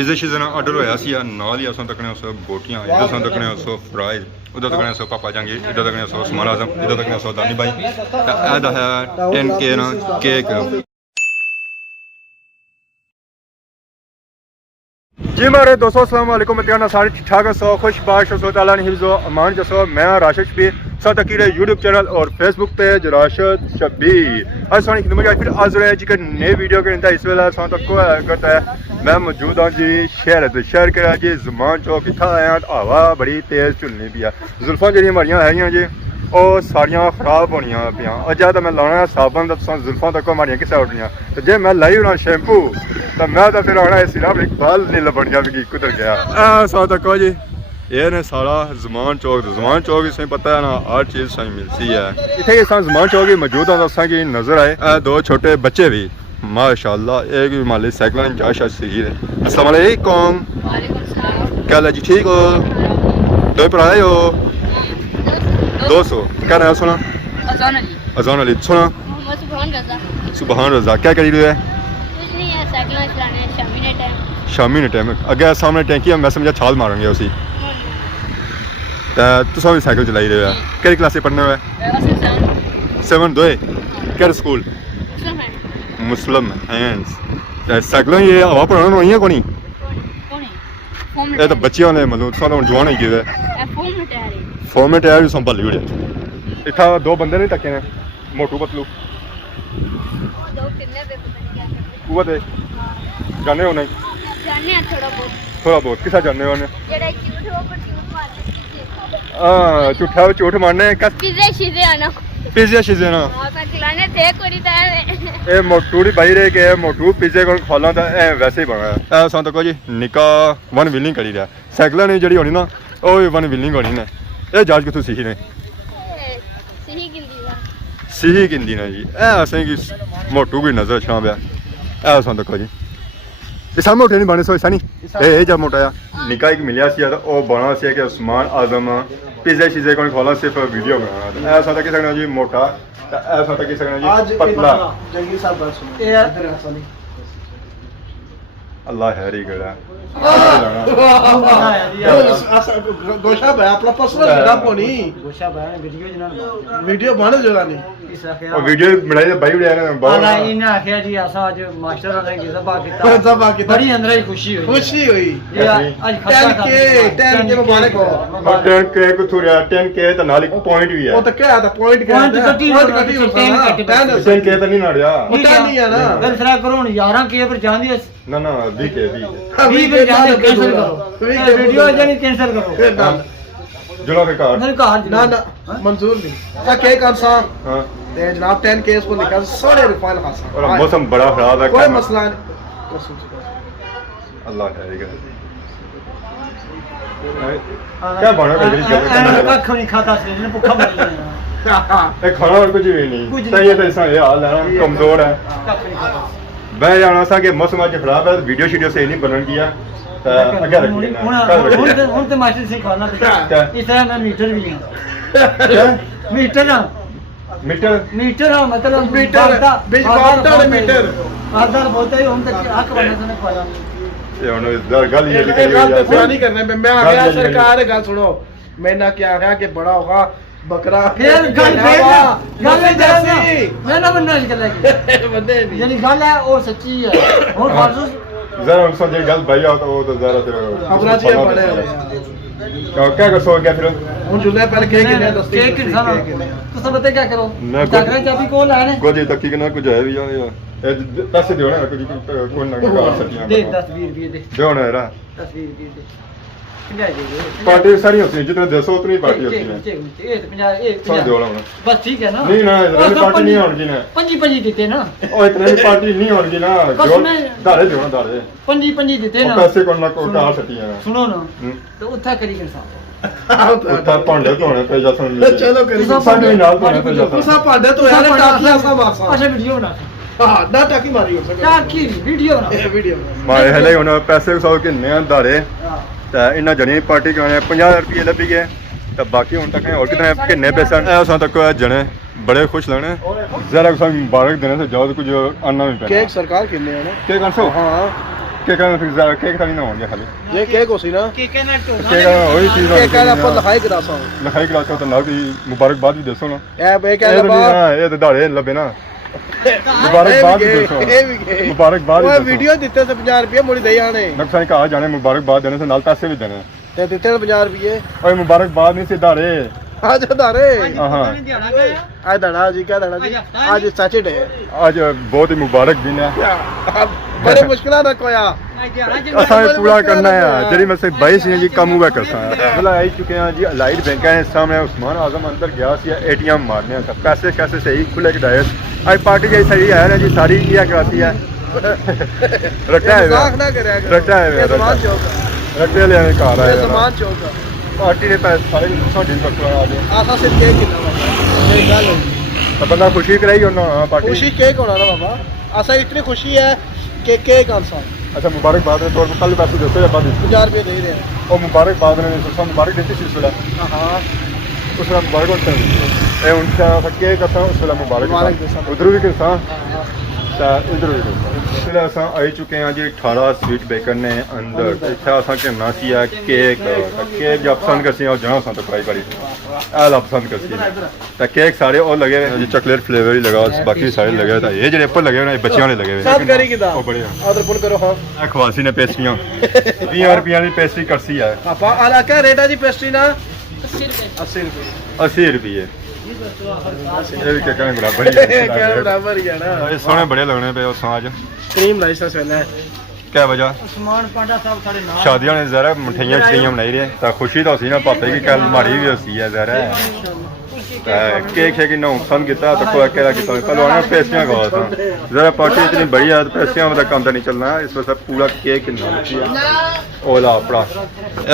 Pizza शिज़्ज़ा order होया सी नाल ही असां तकने उस बोटियां इधर असां तकने उस फ्राइज उधर तकने उस पापा जांगे इधर तकने उस उस्मान आज़म इधर तकने उस दानी भाई ऐदा है 10K ना केक जी मारे दोस्तों अस्सलाम वालेकुम इत्याना सारे ठीक ठाक सो खुश बाश सो ताला ने हिफ्ज़ो अमान जसो मैं राशिद शबीर साथ अकीर यूट्यूब चैनल और फेसबुक पेज राशिद शबीर आज सोनी खिदमत में फिर हाजिर है जी के नए वीडियो के अंदर इस वेला साथ को करता है मैं मौजूद हूं जी शहर के जी ज़मान चौक इतना आया हवा बड़ी तेज़ चुलनी पी है जुल्फा जी हमारियां है जी और सारियां खराब होनिया पियां अजा तो मैं लाना साबन जुल्फा तक हमारियां किस उठनिया तो जे मैं लाई होना शैम्पू तो मैं तो फिर आना सिर्फ एक बाल नहीं लबनिया भी कुदर गया सौ तको जी ये ने सारा ज़मान चौक इसे पता है ना हर चीज़ सही मिलती है इतने ज़मान चौक ही मौजूद है असा की नज़र आए दो छोटे बच्चे भी माशाल्लाह एक भी माली साइकिल चाशा सीखी है अस्सलाम वालेकुम क्या हाल है जी ठीक हो दो पढ़ाए हो 200 क्या नाम सुना अजान अली सुना सुबहान रजा क्या करी रहे है शामी ने टाइम अगे सामने टैंकी मैं समझा छाल मारेंगे उसी तुसा भी साइकिल चलाई रहे हो केड़ी क्लास से पढ़ने हुए 7 दो केड़े स्कूल मुस्लिम हैंड्स साइकिल ये हवा पढ़ाना होनी है कोनी ये तो बच्चियां ने मतलब सारा जवान ही गए फोन में टायर भी संभाली हुई इतना दो बंदे नहीं तके ने मोटू पतलू वो दे जाने हो नहीं थोड़ा बहुत किसा जाने हो झूठा झूठ मारने पिज़्ज़ा शिज़्ज़ा ना ए मोटू दी भाई रे के मोटू पिज़्ज़े को खाला तो ए वैसे ही बना है सन तको जी निका वन व्हीलिंग करी रहा साइकिल ने जी होनी ना वो भी वन व्हीलिंग होनी ने ये जाज कितों सीखी ने सीही गिंदी ना जी असें की मोटू की नजर छा पिया सन तको जी ये सामने उठे नहीं बने सो ऐसा नहीं ए जब मोटा निका एक मिलिया सी ओ बना सी कि उस्मान आजम पिज़्ज़ा शिज़्ज़ा को खोला सिर्फ वीडियो बनाना ऐसा तक सकना जी मोटा ऐसा तक सकना जी पतला जंगी साहब बात सुनो ए इधर ऐसा नहीं अल्लाह हैरी गड़ा गोशा भाई अपना पर्सनल जगह कोनी गोशा भाई वीडियो बन जगह नहीं और वीडियो बनाई तो भाई उड़ाया ना ना इने आखिया जी आसा आज मास्टर ने ज़बा की बड़ी अंदर ही खुशी हुई ये आज 10K मुबारक हो 10K को थोड़ा 10K तो नाल एक पॉइंट भी है वो तो क्या था पॉइंट कटी 10K तो नहीं नड़या उठा नहीं है ना दूसरा करो 11K पर जांदी ना ना 20K पर जांदी कैंसिल करो वीडियो जानी कैंसिल करो जुला के कार ना ना मंजूर नहीं क्या के कर सा हां ते जनाब 10K को निकाल सारे रुपए खासा और मौसम बड़ा खराब है कोई मसला नहीं अल्लाह करेगा क्या बना कर कख नहीं खाता से ने भूखा मर गया ए खाना और कुछ भी नहीं चाहिए तो ऐसा ये हाल है कमजोर है कख नहीं खाता मैं जाना सा कि मौसम आज खराब है वीडियो शीडियो सही नहीं बनन दिया अगे रखना तो मास्टर से खाना इस तरह मैं मीटर भी नहीं मीटर ना मीटर हां मतलब मीटर मीटर आधार बोलते ही हम तक हक बनने से खाया ये उन गल ये नहीं करने मैं आ गया सरकार गल सुनो मैंने क्या कहा कि बड़ा होगा बकरा फिर गल जैसी मैं ना बनना गल है बंदे यानी गल है वो सच्ची है और फालतू जरा उनसे जो गल भाई हो तो वो तो जरा तेरे खबरा जी पड़े क्या कर सो गया फिर उन जुले पर केक ने दस्ती केक तो सब बता क्या करो जागरा चाबी कौन लाने गोदी तक की ना कुछ है भी यार पैसे दो ना कुछ कौन ना कर सकते दे 10 20 दे दो ना यार 10 20 दे पार्टी सारी होती है जितने 200 उतनी पार्टी होती है ये 50 बस ठीक है ना नहीं ना पार्टी नहीं होगी ना पंजी देते ना ओ इतने पार्टी नहीं होगी ना जो दारे दो ना दारे पंजी देते ना पैसे कौन ना को डाल सकती है सुनो ना तो उठा करी के साथ उठा पांडे धोने पे जा सुन चलो करी साडे नाल धोने पे जा तुसा पांडे तो यार टाकिया सा मासा अच्छा वीडियो बना हां ना टाकी मारी हो सके टाकी वीडियो बना मारे हले हुन पैसे सौ के नया दारे इन्ना जने पार्टी कराने 50 रुपये लभी गए तो बाकी हूँ तक और कितने किन्ने पैसे उस तक जने बड़े खुश लगने जरा मुबारक देने से जाओ तो कुछ आना भी केक सरकार किन्ने है ना केक 800 हां केक फिर केक था नहीं ना होंगे खाली ये केक होसी ना केक वही चीज केक का अपन लिखाई करासा लिखाई करासा तो ना भी मुबारकबाद भी दसो ना ए कहला बा ये तो दाड़े लबे ना मुबारकबाद भी दसो मुबारकबाद ओए वीडियो दिते से 50 रुपए मुड़ी दे आने नक्शा कहा जाने मुबारकबाद देने से नाल पैसे भी देने ते दिते 50 रुपए ओए मुबारकबाद नहीं से दाड़े आज दाड़े हां आज दाड़ा जी क्या दाड़ा जी आज सैटरडे आज बहुत ही मुबारक दिन है बड़े मुश्किल ना कोया असा पूरा करना है जेडी मैं से 22 ने जी कम हुआ करता है मतलब आई चुके हैं जी लाइट बैंक है सामने उस्मान आजम अंदर गया सी एटीएम मारने का पैसे कैसे सही खुले के डायस आज पार्टी जैसी सही है ना जी सारी किया कराती है रखता है रखता है रखते ले आने का रहा है सामान चौक पार्टी ने पैसे सारे साडी रखवा आ गए आसा से केक कितना ये गल तो बंदा खुशी कराई होना पार्टी खुशी केक होना ना बाबा आसा इतनी खुशी है कि केक आंसा अच्छा मुबारकबाद ने तौर पर कल पैसे देते हैं बाद 50 रुपए दे रहे हैं और मुबारकबाद ने सब मुबारक देती सी उसला हां उसला मुबारक होता है ए उनका फके करता उसला मुबारक उधर भी करता इधर भी इसलिए असा आई चुके हैं जी 18 स्वीट बेकर ने अंदर इतना असा करना सी है केक केक जब पसंद करसी और जहां सा तो ट्राई करी आला पसंद करसी तो केक सारे और लगे जी चॉकलेट फ्लेवर ही लगा बाकी सारे लगे था ये जो एप्पल लगे ना बच्चों ने लगे साथ करी किदा ओ बढ़िया ऑर्डर पुट करो हां ए खवासी ने पेस्ट्रियां 20 रुपए की पेस्ट्री करसी है पापा आला क्या रेट है जी पेस्ट्री ना 80 रुपए 80 रुपए ये भी केक बराबर ही है क्या बराबर ही है ना ये सोने बड़े लगने पे उस आज क्रीम लाइसेंस वाला है क्या वजह उस्मान पांडा साहब साढ़े नाम शादियां ने जरा मिठाइयां छठाइयां बनाई रहे तो खुशी तो सी ना पापे की कल माड़ी भी होसी है जरा केक है कि ना पसंद किया तो कोई अकेला किया पहले उन्होंने पेस्ट्रियां खा था जरा पार्टी इतनी बड़ी है तो पेस्ट्रियां में काम तो नहीं चलना इस वजह पूरा केक ओला अपना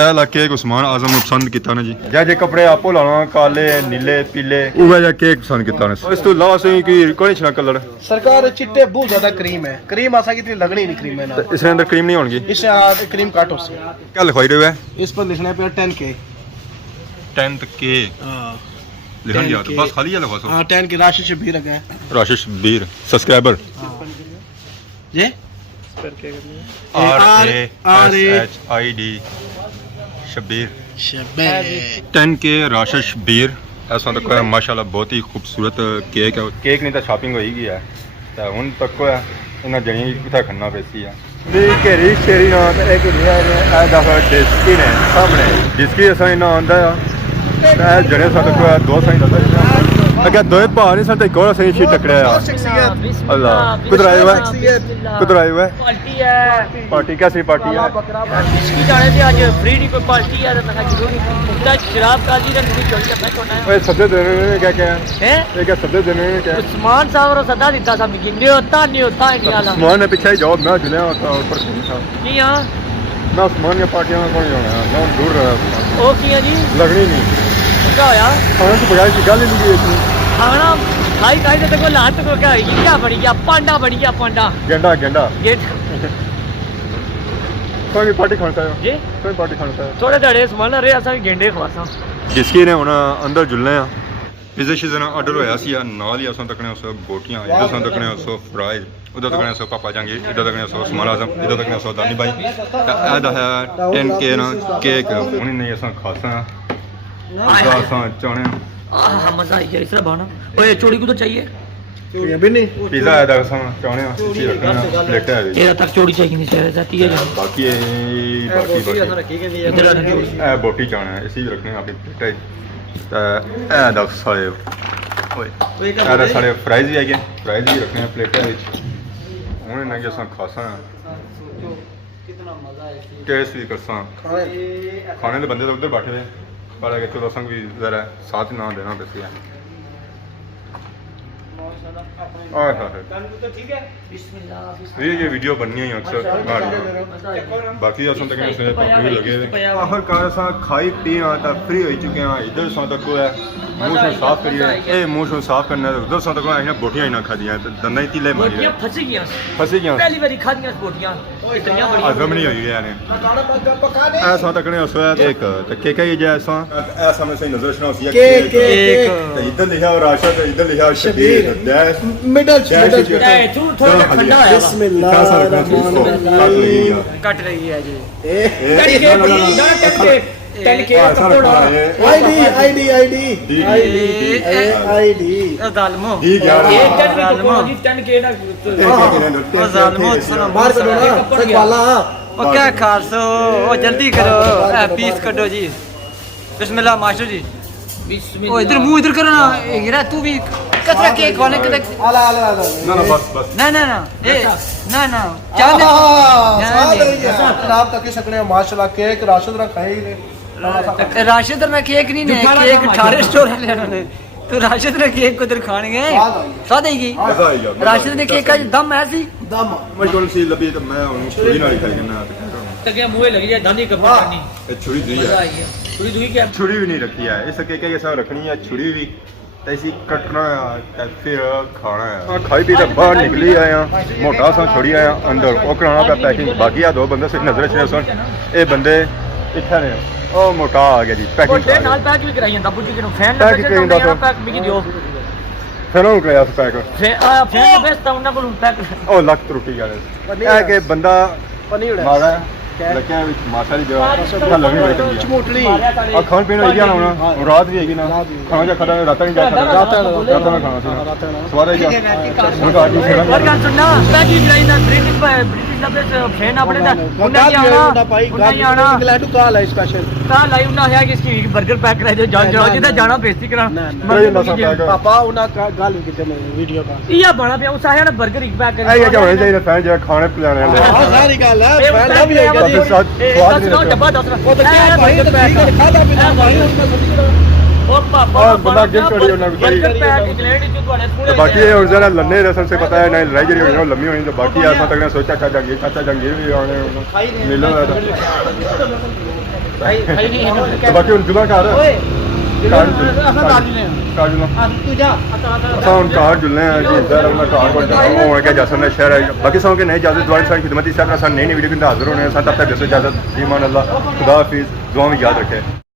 एला केक उस्मान आजम ने पसंद किया ना जी जे कपड़े आपो लाना काले नीले पीले उगा जा केक पसंद किया ने इस तो लास है कि कोई नहीं कलर सरकार चिट्टे बहुत ज्यादा क्रीम है क्रीम आसा की इतनी लगनी नहीं क्रीम है ना इसके अंदर क्रीम नहीं होगी इससे क्रीम काट हो सकती क्या लिखवाई रहे है इस पर लिखना पे 10K 10K हां लिखन याद बस खाली है लगा सो हां 10 के राशिद शबीर लगा है राशिद शबीर सब्सक्राइबर ये RASHID शबीर 10K राशिद शबीर ऐसा तक है माशाल्लाह बहुत ही खूबसूरत केक है केक नहीं तो शॉपिंग हो ही है तो हुन तक है इन्हें जनी किथा खन्ना पैसी है घेरी शेरी ना एक ए दफा डिस्की ने सामने डिस्की असा इना आंदा है जने सा तक दो सही दसा अगर दो भाव नहीं सन तो एक और सही शीट टकराया अल्लाह कुदर आए हुआ कुदर आए हुआ पार्टी कैसी पार्टी है इसकी जाने से आज फ्री डी पे पार्टी है तो मैं जरूर मुद्दा शराब का जी रंग चल के बैठो ना ओए सदे देने में क्या क्या है ये क्या सदे देने में क्या उस्मान साहब रो सदा दिता सा मीटिंग नहीं होता इंडिया वाला उस्मान ने पीछे जॉब मैं जुले होता ऊपर था नहीं हां ना उस्मान की पार्टियां में कौन जाना है ना दूर रहा ओ किया जी लगनी नहीं क्या होया खाने से बगैर की गल ही नहीं की खाना खाई तो को लात को क्या बड़ी गया पांडा बड़ी गया पांडा गेंडा गेंडा गेट कोई पार्टी खाना है जी कोई पार्टी खाना है थोड़े दड़े समान रे असा गेंडे खवासा जिसकी ने हुन अंदर जुलने आ पिज़्ज़ा शिज़ा ऑर्डर होया सी नाल ही असां तकने उस बोटियां इधर असां तकने उस फ्राइज उधर तकने उस पापा जांगे इधर तकने उस उस्मान आजम इधर तकने उस दानी भाई दा है 10K ना केक हुन नहीं असां खासा उसका असां चाहने आहा मजा आई गया इसरा बाना ओए चोड़ी को तो चाहिए चोड़ी अभी नहीं पिज़्ज़ा है दा असां चाहने इसी रखना प्लेट है तेरा तक चोड़ी चाहिए नहीं चाहिए जाती है बाकी असा रखी के लिए ए बोटी चाहना है इसी भी रखने अपनी प्लेट है ए दा सारे ओए ए सारे फ्राइज भी आ गए फ्राइज भी रखने हैं प्लेट है हुन ना के असां खासा कितना मजा है टेस्ट भी करसा खाने दे बंदे तो उधर बैठे हुए पर अगर चलो संग भी जरा साथ ना देना बेसी है हां हां ठीक है बिस्मिल्लाह ये वीडियो बननी है अक्सर बाकी असन तक इसमें भी लगे आखिरकार असा खाई पी आता फ्री हो चुके हैं इधर सा तक है मुंह से साफ करिए ए मुंह से साफ करना है उधर सा तक है बोटियां ही ना खा दिया दंदा ही तिले मारी बोटियां फंसी गया पहली बारी खा दिया बोटियां इतनियां बड़ी आजम नहीं हुई यार पका दे ऐसा तकने उसो एक के के ये ऐसा ऐसा में से नजर शना होती है के इधर लिखा और राशिद इधर लिखा शबीर डैश मिडल तू थोड़ा ठंडा है बिस्मिल्लाह कट रही है जी आईडी जालिमो ठीक है ये टन के ना जालिमो बाहर करो ना वाला ओ क्या खासो ओ जल्दी करो पीस कटो जी बिस्मिल्लाह मास्टर जी ओ इधर मुंह इधर करो ना गिरा तू भी कचरा केक वाले के आला आला ना बस ना ना ना ए ना ना क्या आप तक सकने माशाल्लाह केक राशिद रखा है राशिद ने केक नहीं ने केक 18 स्टोर ले उन्होंने तो राशिद ने केक को इधर खाने गए स्वाद आएगी राशिद ने केक का दम ऐसी दम मैं कौन सी लबी तो मैं उन छुरी ना खाई करना तक मुंह लगी जाए दानी कब करनी छुरी दी है थोड़ी दूरी क्या छुरी भी नहीं रखी है इस केक के साथ रखनी है छुरी भी ऐसी कटना है फिर खाना है खाई पी तो बाहर निकली आया मोटा सा छोड़ी आया अंदर वो कराना पे पैकिंग बाकी आ दो बंदे सिर्फ नजर से सुन ये बंदे इत्थे ने ओ मोटा आ गया जी पैकिंग नाल पैक भी कराई ਜਾਂਦਾ ਬੁੱਢੀ ਨੂੰ ਫੈਨ पैक करिंदा तो पैक भी दियो फिर ਉਹ ਕਰਿਆ ਪੈਕ ਫੈਨ ਬੈਸਟ ਉਹਨਾਂ ਕੋਲ ਪੈਕ ਉਹ ਲੱਕ ਤਰੁੱਟੀ ਵਾਲੇ ਇਹ ਕਿ ਬੰਦਾ ਪਨੀ ਉੜਾ ਮਾਰਾ ਲੱਗਿਆ ਵਿੱਚ ਮਾਸਾ ਦੀ ਜਗ੍ਹਾ ਥੱਲੇ ਵੀ ਬੈਠ ਗਿਆ ਚਮੋਟਲੀ ਆ ਖਾਣ ਪੀਣ ਹੋਈ ਜਾਣਾ ਹੁਣ ਰਾਤ ਵੀ ਹੈਗੀ ਨਾ ਖਾਣਾ ਜਾਂ ਖਾਣਾ ਰਾਤਾਂ ਨਹੀਂ ਜਾ ਸਕਦਾ ਰਾਤਾਂ ਮੈਂ ਖਾਣਾ ਸੀ ਸਵਾਦ ਹੈ ਜੀ ਹੁਣ ਤਾਂ ਅੱਜ ਫਿਰ और गान सुनना पैकी कराई ना ब्रिटिश ਦਾ ਫੈਨ ਆਪਣੇ ਦਾ ਉਹਨਾਂ ਨੇ ਆਣਾ ਇੰਗਲੈਂਡ ਨੂੰ ਕਾਲ ਹੈ ਸਪੈਸ਼ਲ ਤਾਂ ਲਾਈਵ ਨਾ ਹੋਇਆ ਕਿ ਇਸकी 버ਗਰ ਪੈਕ ਕਰਾ ਦਿਓ ਜਾਓ ਜਿੱਦਾਂ ਜਾਣਾ ਬੇਇੱਜ਼ਤੀ ਕਰਾਂ ਪਾਪਾ ਉਹਨਾਂ ਗੱਲ ਕਿਤੇ ਮੈਂ ਵੀਡੀਓ ਕਾ ਇਹ ਬਣਾ ਪਿਆ ਉਸ ਆਇਆ ਨਾ 버ਗਰ ਇੱਕ ਪੈਕ ਕਰਾ ਇਹ ਹੋਣਾ ਚਾਹੀਦਾ ਫੈਨ ਜਿਹੜਾ ਖਾਣੇ ਪਿਲਾਣੇ ਵਾਲੇ ਹਾਂ ਸਾਰੀ ਗੱਲ ਹੈ ਪਹਿਲਾਂ ਵੀ ਹੋਏਗਾ ਜੀ ਸਵਾਦ ਨਹੀਂ ਡੱਬਾ ਦੱਸ ਉਹ ਤਾਂ ਕੀ ਭਾਈ ਖਾਦਾ ਪੀਣਾ ਭਾਈ ਉਹ ਪਾਪਾ बंदा गिफ्ट करी ਉਹਨਾਂ ਨੂੰ 버ਗਰ ਪੈਕ ਇੰਗਲੈਂਡ ਚ ਤੁਹਾਡੇ ਪੂਰੇ बाकी ये और जरा लन्ने रसम से पता है नहीं लड़ाई जरी होनी लंबी होनी तो बाकी ऐसा तक ने सोचा चाचा जंगीर भी आने मिलो भाई नहीं तो बाकी उन जुमा कर कार जुलने हैं जी इधर अपना कार को हो गया जैसा ने शहर है बाकी सब के नहीं इजाजत द्वारा सारी खिदमती साहब नई नई वीडियो के अंदर हाजिर होने हैं साथ तब तक जैसे इजाजत ईमान अल्लाह खुदा हाफिज़ दुआ में याद रखें।